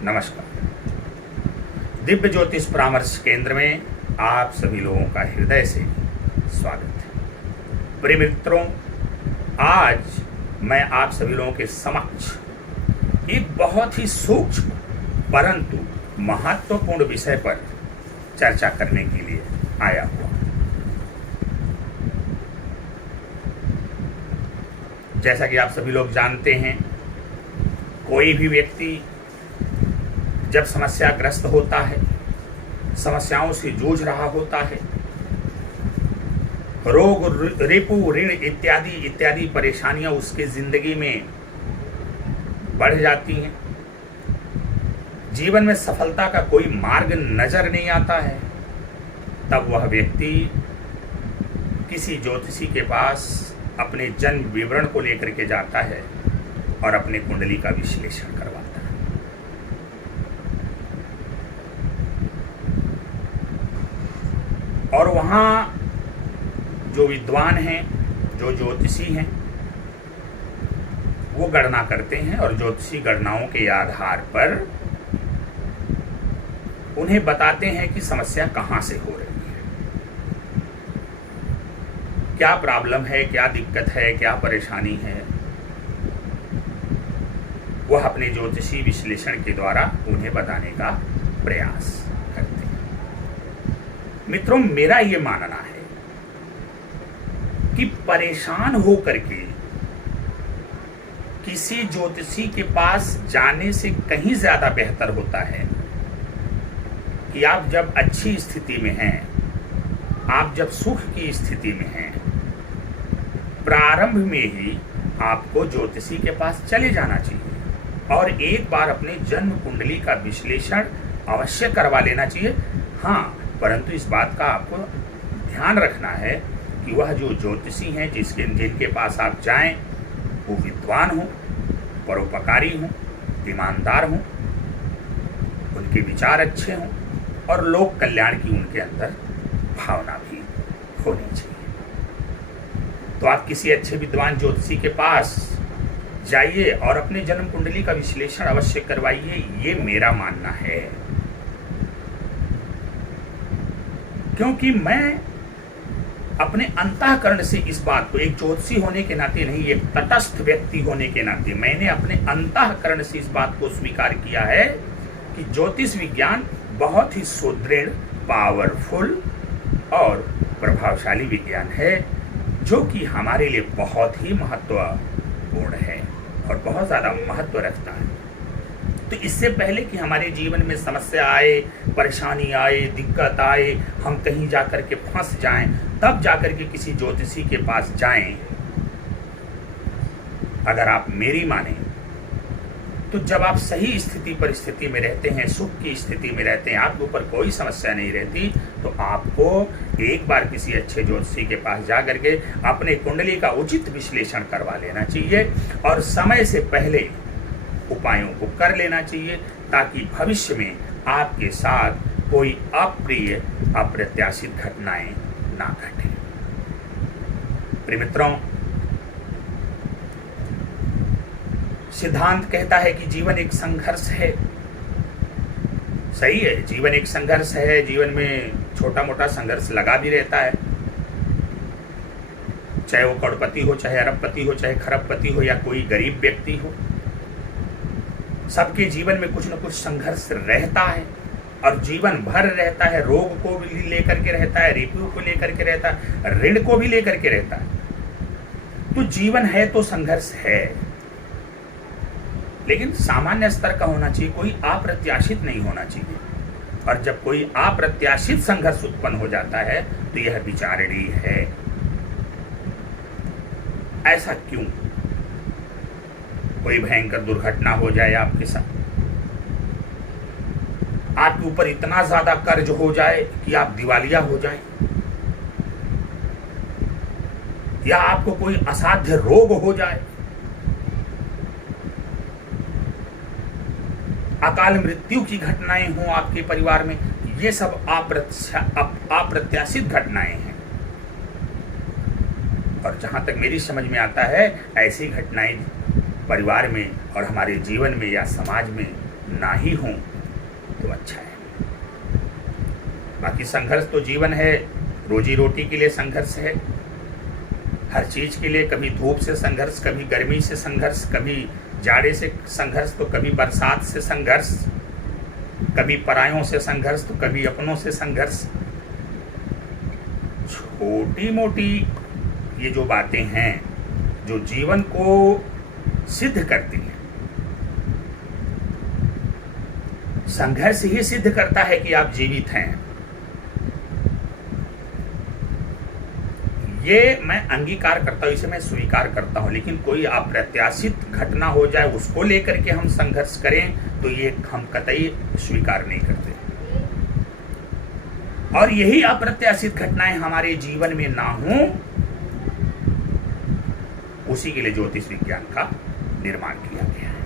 नमस्कार। दिव्य ज्योतिष परामर्श केंद्र में आप सभी लोगों का हृदय से स्वागत है। प्रिय मित्रों, आज मैं आप सभी लोगों के समक्ष एक बहुत ही सूक्ष्म परंतु महत्वपूर्ण विषय पर चर्चा करने के लिए आया हुआ। जैसा कि आप सभी लोग जानते हैं, कोई भी व्यक्ति जब समस्याग्रस्त होता है, समस्याओं से जूझ रहा होता है, रोग, रिपु, ऋण इत्यादि इत्यादि परेशानियां उसके जिंदगी में बढ़ जाती हैं, जीवन में सफलता का कोई मार्ग नजर नहीं आता है, तब वह व्यक्ति किसी ज्योतिषी के पास अपने जन्म विवरण को लेकर के जाता है और अपने कुंडली का विश्लेषण करवाता है। और वहाँ जो विद्वान हैं, जो ज्योतिषी हैं, वो गणना करते हैं और ज्योतिषी गणनाओं के आधार पर उन्हें बताते हैं कि समस्या कहाँ से हो रही है, क्या प्रॉब्लम है, क्या दिक्कत है, क्या परेशानी है। वह अपने ज्योतिषी विश्लेषण के द्वारा उन्हें बताने का प्रयास करते हैं। मित्रों, मेरा ये मानना है कि परेशान होकर के किसी ज्योतिषी के पास जाने से कहीं ज्यादा बेहतर होता है कि आप जब अच्छी स्थिति में हैं, आप जब सुख की स्थिति में हैं, प्रारंभ में ही आपको ज्योतिषी के पास चले जाना चाहिए और एक बार अपने जन्म कुंडली का विश्लेषण अवश्य करवा लेना चाहिए। हाँ, परंतु इस बात का आपको ध्यान रखना है कि वह जो ज्योतिषी हैं जिनके पास आप जाएं, वो विद्वान हों, परोपकारी हों, ईमानदार हों, उनके विचार अच्छे हों और लोक कल्याण की उनके अंदर भावना भी होनी चाहिए। तो आप किसी अच्छे विद्वान ज्योतिषी के पास जाइए और अपने जन्म कुंडली का विश्लेषण अवश्य करवाइए, ये मेरा मानना है। क्योंकि मैं अपने अंतःकरण से इस बात को, एक ज्योतिषी होने के नाते नहीं, एक तटस्थ व्यक्ति होने के नाते मैंने अपने अंतःकरण से इस बात को स्वीकार किया है कि ज्योतिष विज्ञान बहुत ही सुदृढ़, पावरफुल और प्रभावशाली विज्ञान है, जो कि हमारे लिए बहुत ही महत्वपूर्ण है और बहुत ज़्यादा महत्व रखता है। तो इससे पहले कि हमारे जीवन में समस्या आए, परेशानी आए, दिक्कत आए, हम कहीं जाकर के फंस जाएं, तब जाकर के किसी ज्योतिषी के पास जाएं। अगर आप मेरी माने तो जब आप सही स्थिति परिस्थिति में रहते हैं, सुख की स्थिति में रहते हैं, आपके ऊपर कोई समस्या नहीं रहती, तो आपको एक बार किसी अच्छे ज्योतिषी के पास जा करके अपने कुंडली का उचित विश्लेषण करवा लेना चाहिए और समय से पहले उपायों को कर लेना चाहिए, ताकि भविष्य में आपके साथ कोई अप्रिय, अप्रत्याशित घटनाएं ना घटें। प्रिय मित्रों, सिद्धांत कहता है कि जीवन एक संघर्ष है। सही है, जीवन एक संघर्ष है। जीवन में छोटा मोटा संघर्ष लगा भी रहता है, चाहे वो करोड़पति हो, चाहे अरबपति हो, चाहे खरबपति हो या कोई गरीब व्यक्ति हो। सबके जीवन में कुछ न कुछ संघर्ष रहता है और जीवन भर रहता है। रोग को भी लेकर के रहता है, रिपु को लेकर के रहता है, ऋण को भी लेकर के रहता है। तो जीवन है तो संघर्ष है, लेकिन सामान्य स्तर का होना चाहिए, कोई अप्रत्याशित नहीं होना चाहिए। और जब कोई अप्रत्याशित संघर्ष उत्पन्न हो जाता है तो यह विचारणीय है। ऐसा क्यों? कोई भयंकर दुर्घटना हो जाए आपके साथ, आपके ऊपर इतना ज्यादा कर्ज हो जाए कि आप दिवालिया हो जाए, या आपको कोई असाध्य रोग हो जाए, अकाल मृत्यु की घटनाएं हों आपके परिवार में, ये सब अप्रत्याशित घटनाएं हैं। और जहां तक मेरी समझ में आता है, ऐसी घटनाएं परिवार में और हमारे जीवन में या समाज में ना ही हों तो अच्छा है। बाकी संघर्ष तो जीवन है, रोजी रोटी के लिए संघर्ष है, हर चीज़ के लिए। कभी धूप से संघर्ष, कभी गर्मी से संघर्ष, कभी जाड़े से संघर्ष, तो कभी बरसात से संघर्ष, कभी परायों से संघर्ष, तो कभी अपनों से संघर्ष। छोटी मोटी ये जो बातें हैं जो जीवन को सिद्ध करती हैं, संघर्ष ही सिद्ध करता है कि आप जीवित हैं। ये मैं अंगीकार करता हूं, इसे मैं स्वीकार करता हूं। लेकिन कोई अप्रत्याशित घटना हो जाए उसको लेकर के हम संघर्ष करें तो ये हम कतई स्वीकार नहीं करते। और यही अप्रत्याशित घटनाएं हमारे जीवन में ना हो, उसी के लिए ज्योतिष विज्ञान का निर्माण किया गया है।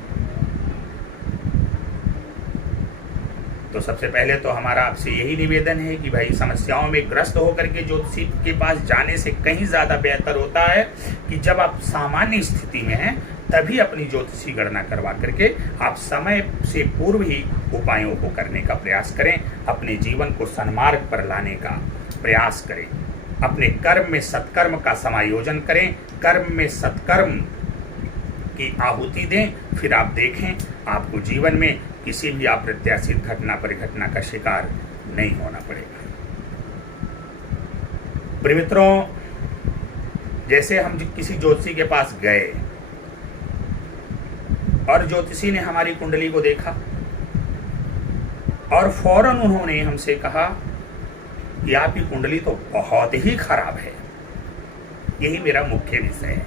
तो सबसे पहले तो हमारा आपसे यही निवेदन है कि भाई समस्याओं में ग्रस्त होकर के ज्योतिषी के पास जाने से कहीं ज्यादा बेहतर होता है कि जब आप सामान्य स्थिति में हैं तभी अपनी ज्योतिषी गणना करवा करके आप समय से पूर्व ही उपायों को करने का प्रयास करें। अपने जीवन को सन्मार्ग पर लाने का प्रयास करें। अपने कर्म में सत्कर्म का समायोजन करें, कर्म में सत्कर्म की आहुति दें। फिर आप देखें आपको जीवन में किसी भी अप्रत्याशित घटना परिघटना का शिकार नहीं होना पड़ेगा। प्रिय मित्रों, जैसे हम किसी ज्योतिषी के पास गए और ज्योतिषी ने हमारी कुंडली को देखा और फौरन उन्होंने हमसे कहा कि आपकी कुंडली तो बहुत ही खराब है। यही मेरा मुख्य विषय है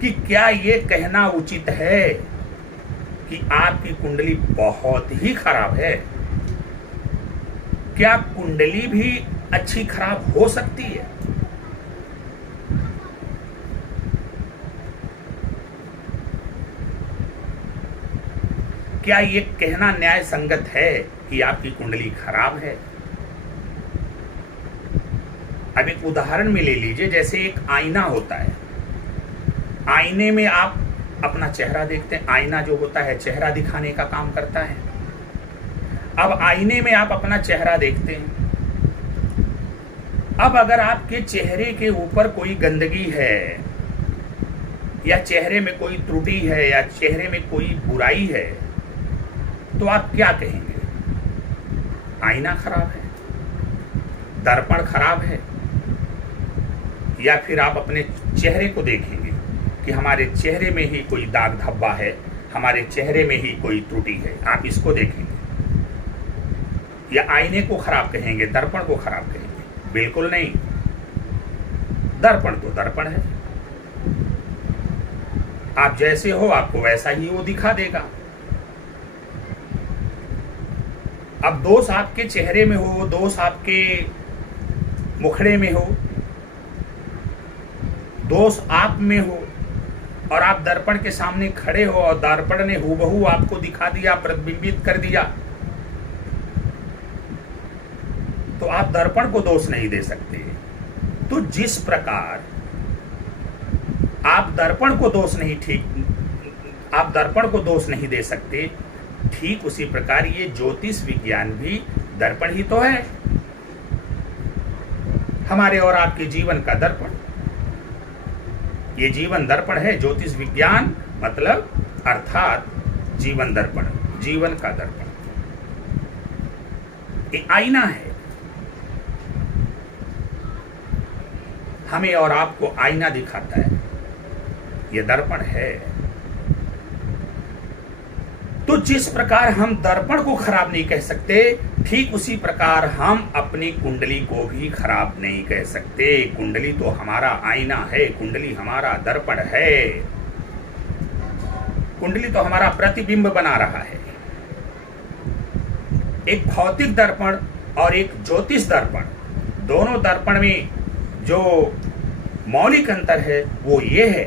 कि क्या ये कहना उचित है कि आपकी कुंडली बहुत ही खराब है? क्या कुंडली भी अच्छी खराब हो सकती है? क्या ये कहना न्याय संगत है कि आपकी कुंडली खराब है? अब एक उदाहरण में ले लीजिए, जैसे एक आईना होता है। आईने में आप अपना चेहरा देखते हैं। आईना जो होता है चेहरा दिखाने का काम करता है। अब आईने में आप अपना चेहरा देखते हैं। अब अगर आपके चेहरे के ऊपर कोई गंदगी है या चेहरे में कोई त्रुटि है या चेहरे में कोई बुराई है तो आप क्या कहेंगे? आईना खराब है, दर्पण खराब है, या फिर आप अपने चेहरे को देखेंगे कि हमारे चेहरे में ही कोई दाग धब्बा है, हमारे चेहरे में ही कोई त्रुटि है, आप इसको देखेंगे या आईने को खराब कहेंगे, दर्पण को खराब कहेंगे? बिल्कुल नहीं। दर्पण तो दर्पण है, आप जैसे हो आपको वैसा ही वो दिखा देगा। अब दोष आपके चेहरे में हो, दोष आपके मुखड़े में हो, दोष आप में हो और आप दर्पण के सामने खड़े हो और दर्पण ने हूबहू आपको दिखा दिया, प्रतिबिंबित कर दिया, तो आप दर्पण को दोष नहीं दे सकते। तो जिस प्रकार आप दर्पण को दोष नहीं दे सकते, ठीक उसी प्रकार ये ज्योतिष विज्ञान भी दर्पण ही तो है, हमारे और आपके जीवन का दर्पण। ये जीवन दर्पण है। ज्योतिष विज्ञान मतलब अर्थात जीवन दर्पण, जीवन का दर्पण। ये आईना है, हमें और आपको आईना दिखाता है, ये दर्पण है। तो जिस प्रकार हम दर्पण को खराब नहीं कह सकते, ठीक उसी प्रकार हम अपनी कुंडली को भी खराब नहीं कह सकते। कुंडली तो हमारा आईना है, कुंडली हमारा दर्पण है, कुंडली तो हमारा प्रतिबिंब बना रहा है। एक भौतिक दर्पण और एक ज्योतिष दर्पण, दोनों दर्पण में जो मौलिक अंतर है वो ये है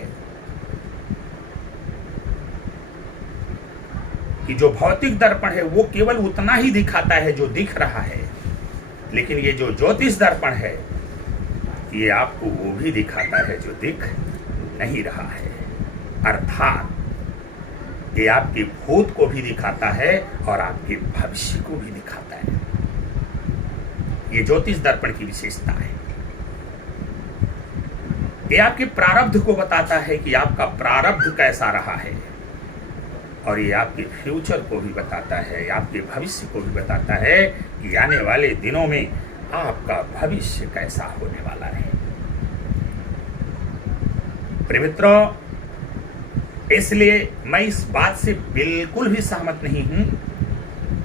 कि जो भौतिक दर्पण है वो केवल उतना ही दिखाता है जो दिख रहा है, लेकिन ये जो ज्योतिष दर्पण है ये आपको वो भी दिखाता है जो दिख नहीं रहा है। अर्थात ये आपके भूत को भी दिखाता है और आपके भविष्य को भी दिखाता है। ये ज्योतिष दर्पण की विशेषता है। ये आपके प्रारब्ध को बताता है कि आपका प्रारब्ध कैसा रहा है, और ये आपके फ्यूचर को भी बताता है, आपके भविष्य को भी बताता है कि आने वाले दिनों में आपका भविष्य कैसा होने वाला है। प्रिय मित्रों, इसलिए मैं इस बात से बिल्कुल भी सहमत नहीं हूं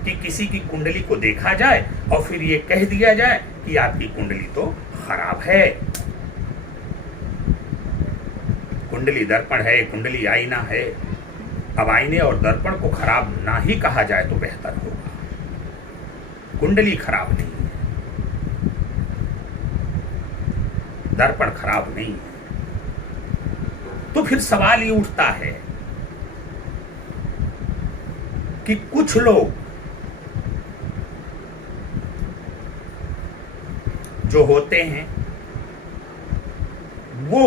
कि किसी की कुंडली को देखा जाए और फिर ये कह दिया जाए कि आपकी कुंडली तो खराब है। कुंडली दर्पण है, कुंडली आईना है। अब आईने और दर्पण को खराब ना ही कहा जाए तो बेहतर होगा। कुंडली खराब नहीं है, दर्पण खराब नहीं है। तो फिर सवाल ये उठता है कि कुछ लोग जो होते हैं वो,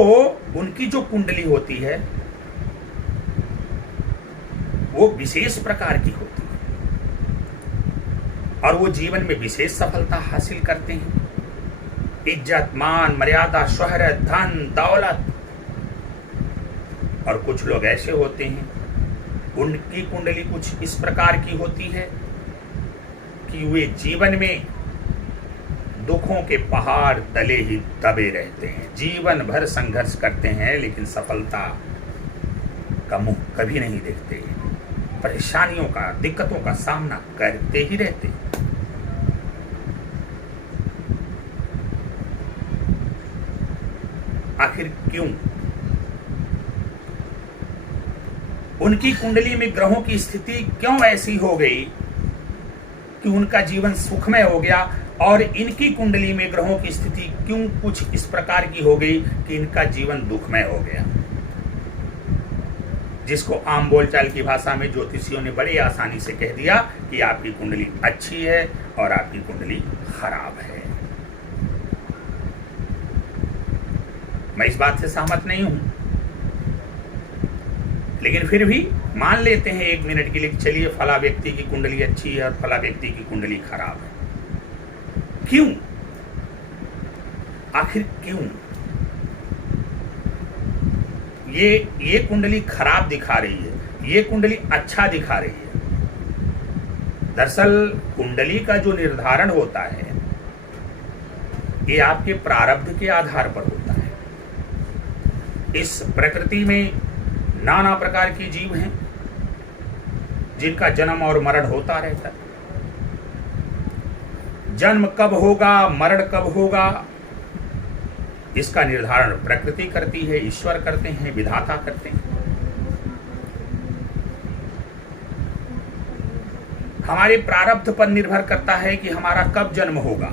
उनकी जो कुंडली होती है वो विशेष प्रकार की होती है और वो जीवन में विशेष सफलता हासिल करते हैं। इज्जत, मान, मर्यादा, शोहरत, धन, दौलत। और कुछ लोग ऐसे होते हैं, उनकी कुंडली कुछ इस प्रकार की होती है कि वे जीवन में दुखों के पहाड़ तले ही दबे रहते हैं, जीवन भर संघर्ष करते हैं, लेकिन सफलता का मुंह कभी नहीं देखते हैं। परेशानियों का, दिक्कतों का सामना करते ही रहते हैं। आखिर क्यों? उनकी कुंडली में ग्रहों की स्थिति क्यों ऐसी हो गई कि उनका जीवन सुखमय हो गया, और इनकी कुंडली में ग्रहों की स्थिति क्यों कुछ इस प्रकार की हो गई कि इनका जीवन दुखमय हो गया, जिसको आम बोलचाल की भाषा में ज्योतिषियों ने बड़ी आसानी से कह दिया कि आपकी कुंडली अच्छी है और आपकी कुंडली खराब है। मैं इस बात से सहमत नहीं हूं, लेकिन फिर भी मान लेते हैं एक मिनट के लिए, चलिए फला व्यक्ति की कुंडली अच्छी है और फला व्यक्ति की कुंडली खराब है। क्यों? आखिर क्यों? ये कुंडली खराब दिखा रही है, ये कुंडली अच्छा दिखा रही है। दरअसल कुंडली का जो निर्धारण होता है ये आपके प्रारब्ध के आधार पर होता है। इस प्रकृति में नाना प्रकार के जीव हैं जिनका जन्म और मरण होता रहता है। जन्म कब होगा, मरण कब होगा, इसका निर्धारण प्रकृति करती है, ईश्वर करते हैं, विधाता करते हैं। हमारे प्रारब्ध पर निर्भर करता है कि हमारा कब जन्म होगा।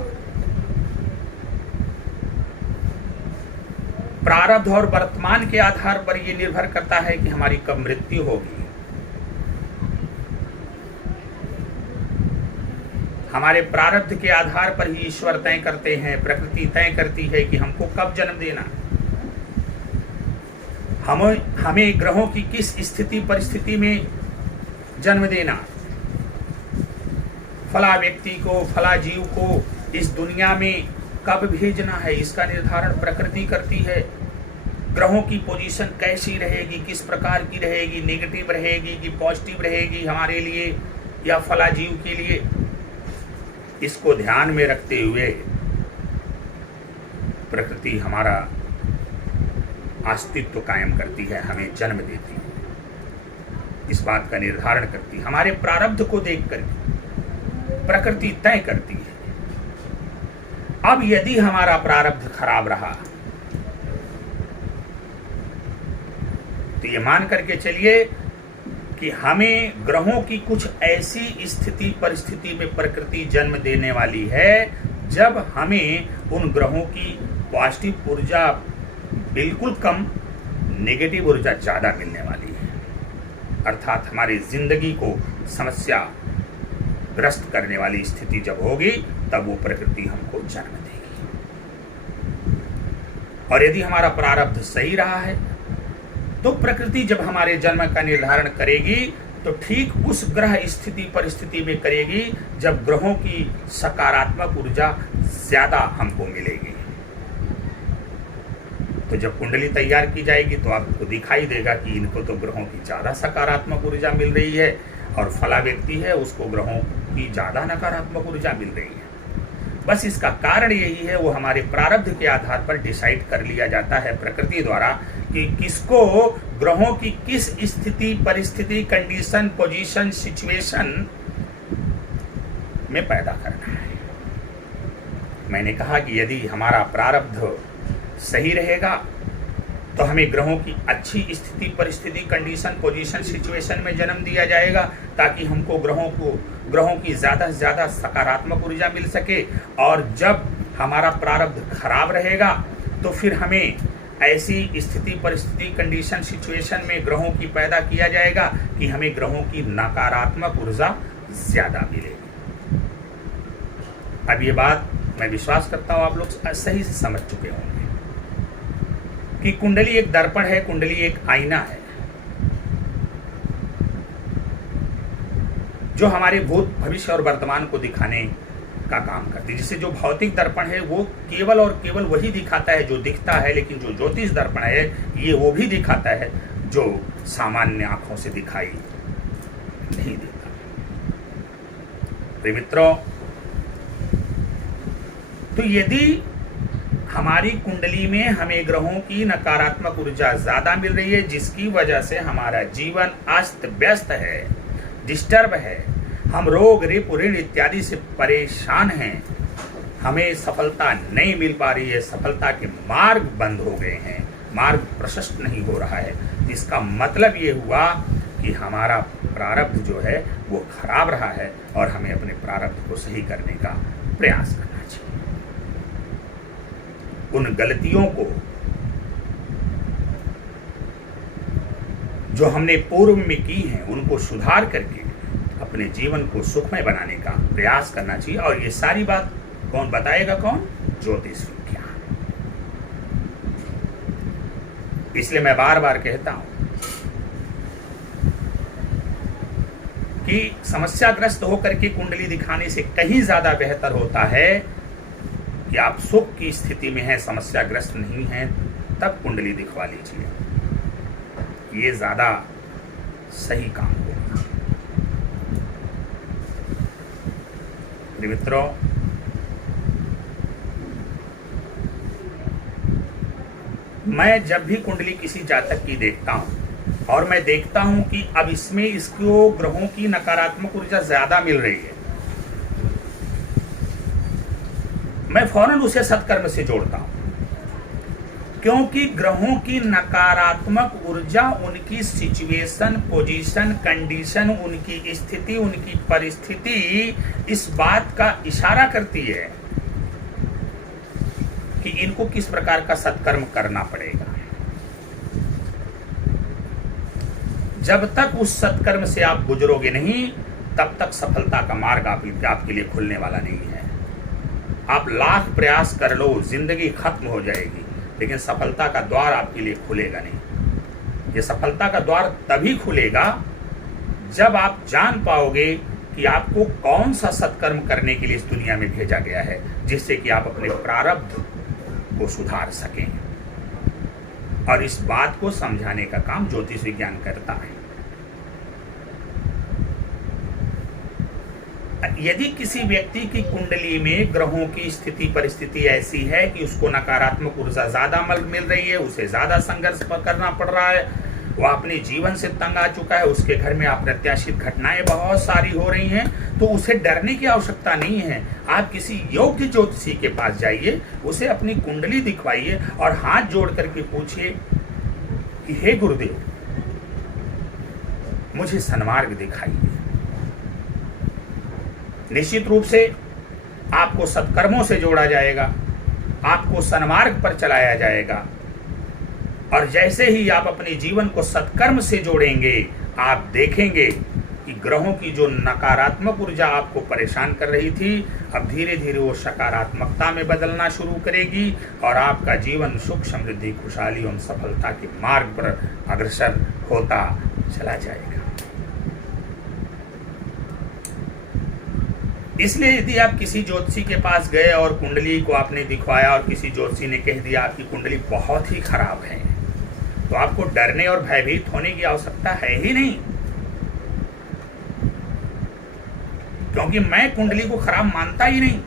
प्रारब्ध और वर्तमान के आधार पर यह निर्भर करता है कि हमारी कब मृत्यु होगी। हमारे प्रारब्ध के आधार पर ही ईश्वर तय करते हैं, प्रकृति तय करती है कि हमको कब जन्म देना, हमें ग्रहों की किस स्थिति परिस्थिति में जन्म देना, फला व्यक्ति को, फला जीव को इस दुनिया में कब भेजना है, इसका निर्धारण प्रकृति करती है। ग्रहों की पोजीशन कैसी रहेगी, किस प्रकार की रहेगी, नेगेटिव रहेगी कि पॉजिटिव रहेगी हमारे लिए या फला जीव के लिए, इसको ध्यान में रखते हुए प्रकृति हमारा अस्तित्व कायम करती है, हमें जन्म देती है, इस बात का निर्धारण करती है। हमारे प्रारब्ध को देख करके प्रकृति तय करती है। अब यदि हमारा प्रारब्ध खराब रहा तो ये मान करके चलिए कि हमें ग्रहों की कुछ ऐसी स्थिति परिस्थिति में प्रकृति जन्म देने वाली है जब हमें उन ग्रहों की पॉजिटिव ऊर्जा बिल्कुल कम, नेगेटिव ऊर्जा ज्यादा मिलने वाली है। अर्थात हमारी जिंदगी को समस्या ग्रस्त करने वाली स्थिति जब होगी तब वो प्रकृति हमको जन्म देगी। और यदि हमारा प्रारब्ध सही रहा है तो प्रकृति जब हमारे जन्म का निर्धारण करेगी तो ठीक उस ग्रह स्थिति परिस्थिति में करेगी जब ग्रहों की सकारात्मक ऊर्जा ज्यादा हमको मिलेगी। तो जब कुंडली तैयार की जाएगी तो आपको दिखाई देगा कि इनको तो ग्रहों की ज्यादा सकारात्मक ऊर्जा मिल रही है और फला व्यक्ति है उसको ग्रहों की ज्यादा नकारात्मक ऊर्जा मिल रही है। बस इसका कारण यही है, वो हमारे प्रारब्ध के आधार पर डिसाइड कर लिया जाता है प्रकृति द्वारा कि किसको ग्रहों की किस स्थिति परिस्थिति कंडीशन पोजीशन सिचुएशन में पैदा करना है। मैंने कहा कि यदि हमारा प्रारब्ध सही रहेगा तो हमें ग्रहों की अच्छी स्थिति परिस्थिति कंडीशन पोजीशन सिचुएशन में जन्म दिया जाएगा ताकि हमको ग्रहों की ज़्यादा से ज़्यादा सकारात्मक ऊर्जा मिल सके। और जब हमारा प्रारब्ध खराब रहेगा तो फिर हमें ऐसी स्थिति परिस्थिति कंडीशन सिचुएशन में ग्रहों की पैदा किया जाएगा कि हमें ग्रहों की नकारात्मक ऊर्जा ज़्यादा मिलेगी। अब ये बात मैं विश्वास करता हूँ आप लोग सही से समझ चुके होंगे कि कुंडली एक दर्पण है, कुंडली एक आईना है जो हमारे भूत भविष्य और वर्तमान को दिखाने का काम करती है। जिससे जो भौतिक दर्पण है वो केवल और केवल वही दिखाता है जो दिखता है, लेकिन जो ज्योतिष दर्पण है ये वो भी दिखाता है जो सामान्य आंखों से दिखाई नहीं देता। प्रिय मित्रों, तो यदि हमारी कुंडली में हमें ग्रहों की नकारात्मक ऊर्जा ज्यादा मिल रही है जिसकी वजह से हमारा जीवन अस्त व्यस्त है, डिस्टर्ब है, हम रोग रिप ऋण इत्यादि से परेशान हैं, हमें सफलता नहीं मिल पा रही है, सफलता के मार्ग बंद हो गए हैं, मार्ग प्रशस्त नहीं हो रहा है, इसका मतलब ये हुआ कि हमारा प्रारब्ध जो है वो खराब रहा है और हमें अपने प्रारब्ध को सही करने का प्रयास करना चाहिए। उन गलतियों को जो हमने पूर्व में की हैं उनको सुधार करके अपने जीवन को सुखमय बनाने का प्रयास करना चाहिए। और ये सारी बात कौन बताएगा? कौन? ज्योतिष विज्ञान। इसलिए मैं बार बार कहता हूं कि समस्याग्रस्त होकर के कुंडली दिखाने से कहीं ज्यादा बेहतर होता है कि आप सुख की स्थिति में हैं, समस्याग्रस्त नहीं हैं, तब कुंडली दिखवा लीजिए, ये ज्यादा सही काम होगा। मित्रों, मैं जब भी कुंडली किसी जातक की देखता हूं और मैं देखता हूं कि अब इसमें इसको ग्रहों की नकारात्मक ऊर्जा ज्यादा मिल रही है, मैं फौरन उसे सत्कर्म से जोड़ता हूं, क्योंकि ग्रहों की नकारात्मक ऊर्जा उनकी सिचुएशन पोजीशन कंडीशन उनकी स्थिति उनकी परिस्थिति इस बात का इशारा करती है कि इनको किस प्रकार का सत्कर्म करना पड़ेगा। जब तक उस सत्कर्म से आप गुजरोगे नहीं तब तक सफलता का मार्ग आपके लिए खुलने वाला नहीं है। आप लाख प्रयास कर लो, जिंदगी खत्म हो जाएगी, लेकिन सफलता का द्वार आपके लिए खुलेगा नहीं। ये सफलता का द्वार तभी खुलेगा जब आप जान पाओगे कि आपको कौन सा सत्कर्म करने के लिए इस दुनिया में भेजा गया है, जिससे कि आप अपने प्रारब्ध को सुधार सकें। और इस बात को समझाने का काम ज्योतिष विज्ञान करता है। यदि किसी व्यक्ति की कुंडली में ग्रहों की स्थिति परिस्थिति ऐसी है कि उसको नकारात्मक ऊर्जा ज्यादा मिल रही है, उसे ज्यादा संघर्ष करना पड़ रहा है, वह अपने जीवन से तंग आ चुका है, उसके घर में अप्रत्याशित घटनाएं बहुत सारी हो रही हैं, तो उसे डरने की आवश्यकता नहीं है। आप किसी योग्य ज्योतिषी के पास जाइए, उसे अपनी कुंडली दिखवाइए और हाथ जोड़ करके पूछिए कि हे गुरुदेव, मुझे सन्मार्ग दिखाइए। निश्चित रूप से आपको सत्कर्मों से जोड़ा जाएगा, आपको सन्मार्ग पर चलाया जाएगा। और जैसे ही आप अपने जीवन को सत्कर्म से जोड़ेंगे, आप देखेंगे कि ग्रहों की जो नकारात्मक ऊर्जा आपको परेशान कर रही थी, अब धीरे धीरे वो सकारात्मकता में बदलना शुरू करेगी और आपका जीवन सुख, समृद्धि, खुशहाली एवं सफलता के मार्ग पर अग्रसर होता चला जाएगा। इसलिए यदि आप किसी ज्योतिषी के पास गए और कुंडली को आपने दिखवाया और किसी ज्योतिषी ने कह दिया आपकी कुंडली बहुत ही खराब है, तो आपको डरने और भयभीत होने की आवश्यकता है ही नहीं, क्योंकि मैं कुंडली को खराब मानता ही नहीं।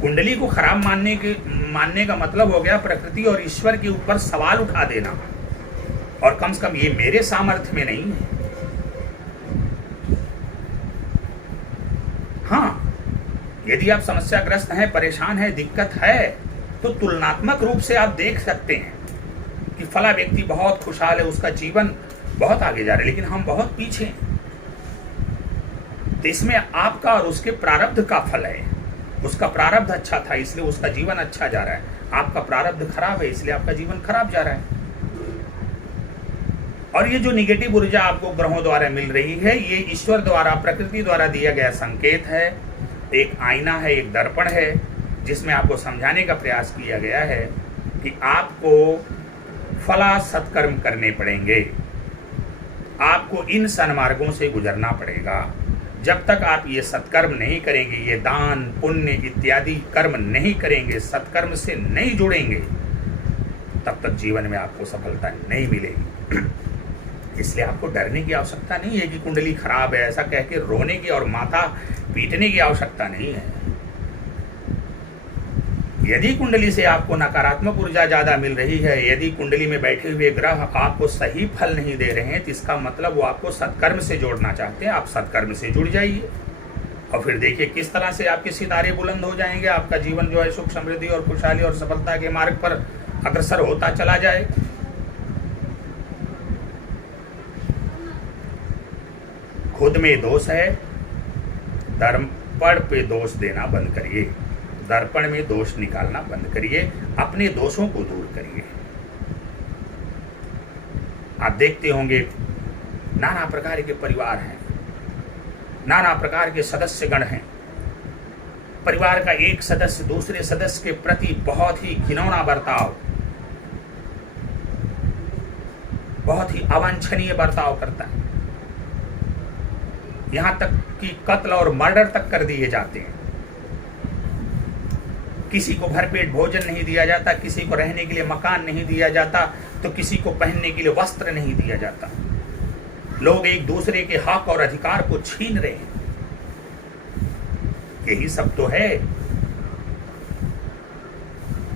कुंडली को खराब मानने का मतलब हो गया प्रकृति और ईश्वर के ऊपर सवाल उठा देना, और कम से कम ये मेरे सामर्थ्य में नहीं है। हाँ, यदि आप समस्याग्रस्त हैं, परेशान हैं, दिक्कत है, तो तुलनात्मक रूप से आप देख सकते हैं कि फला व्यक्ति बहुत खुशहाल है, उसका जीवन बहुत आगे जा रहा है, लेकिन हम बहुत पीछे हैं। तो इसमें आपका और उसके प्रारब्ध का फल है। उसका प्रारब्ध अच्छा था इसलिए उसका जीवन अच्छा जा रहा है, आपका प्रारब्ध खराब है इसलिए आपका जीवन खराब जा रहा है। और ये जो निगेटिव ऊर्जा आपको ग्रहों द्वारा मिल रही है, ये ईश्वर द्वारा, प्रकृति द्वारा दिया गया संकेत है, एक आईना है, एक दर्पण है, जिसमें आपको समझाने का प्रयास किया गया है कि आपको फला सत्कर्म करने पड़ेंगे, आपको इन सन्मार्गों से गुजरना पड़ेगा। जब तक आप ये सत्कर्म नहीं करेंगे, ये दान पुण्य इत्यादि कर्म नहीं करेंगे, सत्कर्म से नहीं जुड़ेंगे, तब तक जीवन में आपको सफलता नहीं मिलेगी। इसलिए आपको डरने की आवश्यकता नहीं है कि कुंडली खराब है, ऐसा कह के रोने की और माथा पीटने की आवश्यकता नहीं है। यदि कुंडली से आपको नकारात्मक ऊर्जा ज्यादा मिल रही है, यदि कुंडली में बैठे हुए ग्रह आपको सही फल नहीं दे रहे हैं, तो इसका मतलब वो आपको सत्कर्म से जोड़ना चाहते हैं। आप सत्कर्म से जुड़ जाइए और फिर देखिए किस तरह से आपके सितारे बुलंद हो जाएंगे, आपका जीवन जो है सुख, समृद्धि और खुशहाली और सफलता के मार्ग पर अग्रसर होता चला जाए। खुद में दोष है, दर्पण पे दोष देना बंद करिए, दर्पण में दोष निकालना बंद करिए, अपने दोषों को दूर करिए। आप देखते होंगे नाना प्रकार के परिवार हैं, नाना प्रकार के सदस्यगण हैं। परिवार का एक सदस्य दूसरे सदस्य के प्रति बहुत ही घिनौना बर्ताव, बहुत ही अवांछनीय बर्ताव करता है, यहां तक कि कत्ल और मर्डर तक कर दिए जाते हैं। किसी को भरपेट भोजन नहीं दिया जाता, किसी को रहने के लिए मकान नहीं दिया जाता, तो किसी को पहनने के लिए वस्त्र नहीं दिया जाता। लोग एक दूसरे के हक और अधिकार को छीन रहे हैं। यही सब तो है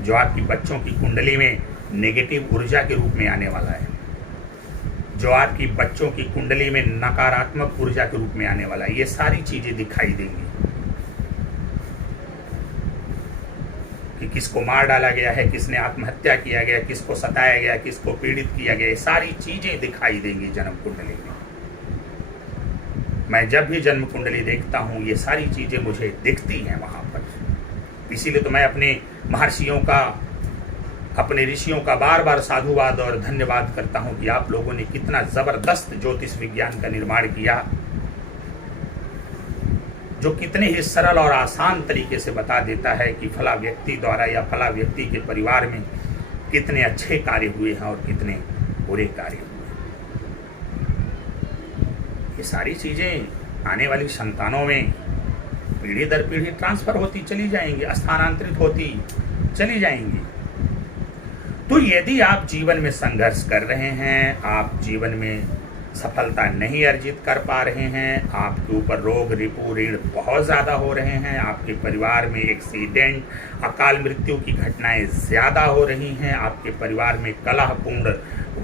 जो आपकी बच्चों की कुंडली में नेगेटिव ऊर्जा के रूप में आने वाला है, जो आपकी बच्चों की कुंडली में नकारात्मक ऊर्जा के रूप में आने वाला है। ये सारी चीजें दिखाई देंगी कि किसको मार डाला गया है, किसने आत्महत्या किया गया, किसको सताया गया, किसको पीड़ित किया गया, ये सारी चीजें दिखाई देंगी जन्म कुंडली में। मैं जब भी जन्म कुंडली देखता हूँ ये सारी चीजें मुझे दिखती हैं वहां पर। इसीलिए तो मैं अपने महर्षियों का, अपने ऋषियों का बार बार साधुवाद और धन्यवाद करता हूं कि आप लोगों ने कितना जबरदस्त ज्योतिष विज्ञान का निर्माण किया, जो कितने ही सरल और आसान तरीके से बता देता है कि फला व्यक्ति द्वारा या फला व्यक्ति के परिवार में कितने अच्छे कार्य हुए हैं और कितने बुरे कार्य हुए। ये सारी चीजें आने वाली संतानों में पीढ़ी दर पीढ़ी ट्रांसफर होती चली जाएंगी, स्थानांतरित होती चली जाएंगी। तो यदि आप जीवन में संघर्ष कर रहे हैं, आप जीवन में सफलता नहीं अर्जित कर पा रहे हैं, आपके ऊपर रोग रिपू ऋण बहुत ज़्यादा हो रहे हैं, आपके परिवार में एक्सीडेंट, अकाल मृत्यु की घटनाएं ज़्यादा हो रही हैं, आपके परिवार में कलहपूर्ण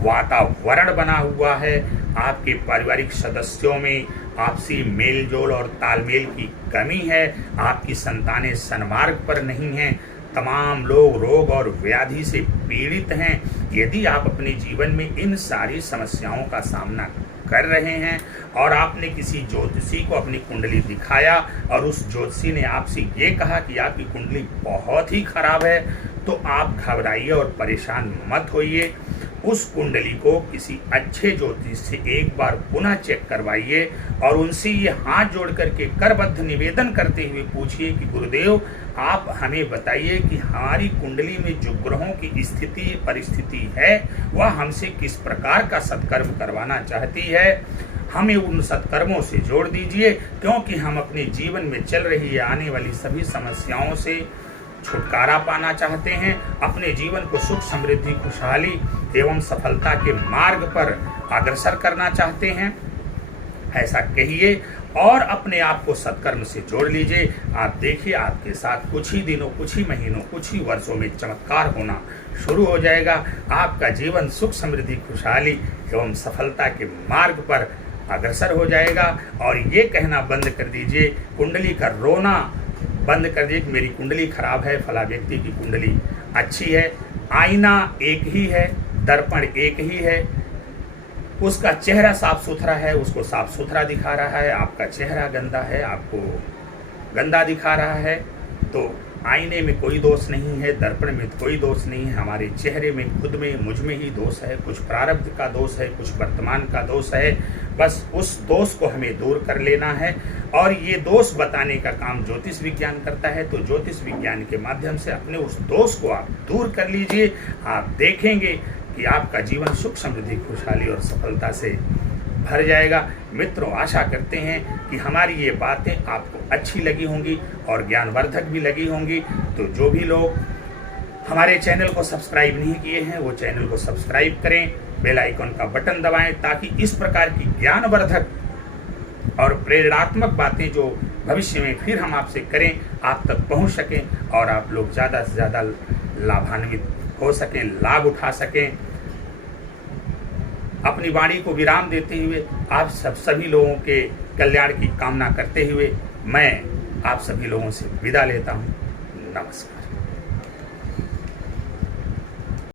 वातावरण बना हुआ है, आपके पारिवारिक सदस्यों में आपसी मेलजोल और तालमेल की कमी है, आपकी संतानें सन्मार्ग पर नहीं हैं, तमाम लोग रोग और व्याधि से पीड़ित हैं। यदि आप अपने जीवन में इन सारी समस्याओं का सामना कर रहे हैं और आपने किसी ज्योतिषी को अपनी कुंडली दिखाया और उस ज्योतिषी ने आपसे ये कहा कि आपकी कुंडली बहुत ही खराब है, तो आप घबराइए और परेशान मत होइए। उस कुंडली को किसी अच्छे ज्योतिष से एक बार पुनः चेक करवाइए और उनसे ये हाथ जोड़ करके करबद्ध निवेदन करते हुए पूछिए कि गुरुदेव आप हमें बताइए कि हमारी कुंडली में जो ग्रहों की स्थिति परिस्थिति है वह हमसे किस प्रकार का सत्कर्म करवाना चाहती है। हमें उन सत्कर्मों से जोड़ दीजिए, क्योंकि हम अपने जीवन में चल रही आने वाली सभी समस्याओं से छुटकारा पाना चाहते हैं, अपने जीवन को सुख समृद्धि खुशहाली एवं सफलता के मार्ग पर अग्रसर करना चाहते हैं। ऐसा कहिए और अपने आप को सत्कर्म से जोड़ लीजिए। आप देखिए आपके साथ कुछ ही दिनों, कुछ ही महीनों, कुछ ही वर्षों में चमत्कार होना शुरू हो जाएगा। आपका जीवन सुख समृद्धि खुशहाली एवं सफलता के मार्ग पर अग्रसर हो जाएगा। और ये कहना बंद कर दीजिए, कुंडली का रोना बंद कर दीजिए कि मेरी कुंडली खराब है, फला व्यक्ति की कुंडली अच्छी है। आईना एक ही है, दर्पण एक ही है, उसका चेहरा साफ सुथरा है, उसको साफ सुथरा दिखा रहा है, आपका चेहरा गंदा है, आपको गंदा दिखा रहा है। तो आईने में कोई दोष नहीं है, दर्पण में कोई दोष नहीं है, हमारे चेहरे में खुद में मुझ में ही दोष है। कुछ प्रारब्ध का दोष है, कुछ वर्तमान का दोष है। बस उस दोष को हमें दूर कर लेना है और ये दोष बताने का काम ज्योतिष विज्ञान करता है। तो ज्योतिष विज्ञान के माध्यम से अपने उस दोष को आप दूर कर लीजिए। आप देखेंगे कि आपका जीवन सुख समृद्धि खुशहाली और सफलता से भर जाएगा। मित्रों, आशा करते हैं कि हमारी ये बातें आपको अच्छी लगी होंगी और ज्ञानवर्धक भी लगी होंगी। तो जो भी लोग हमारे चैनल को सब्सक्राइब नहीं किए हैं वो चैनल को सब्सक्राइब करें, बेल आइकन का बटन दबाएं, ताकि इस प्रकार की ज्ञानवर्धक और प्रेरणात्मक बातें जो भविष्य में फिर हम आपसे करें आप तक पहुंच सकें और आप लोग ज़्यादा से ज़्यादा लाभान्वित हो सकें, लाभ उठा सकें। अपनी वाणी को विराम देते हुए आप सभी लोगों के कल्याण की कामना करते हुए मैं आप सभी लोगों से विदा लेता हूँ। नमस्कार।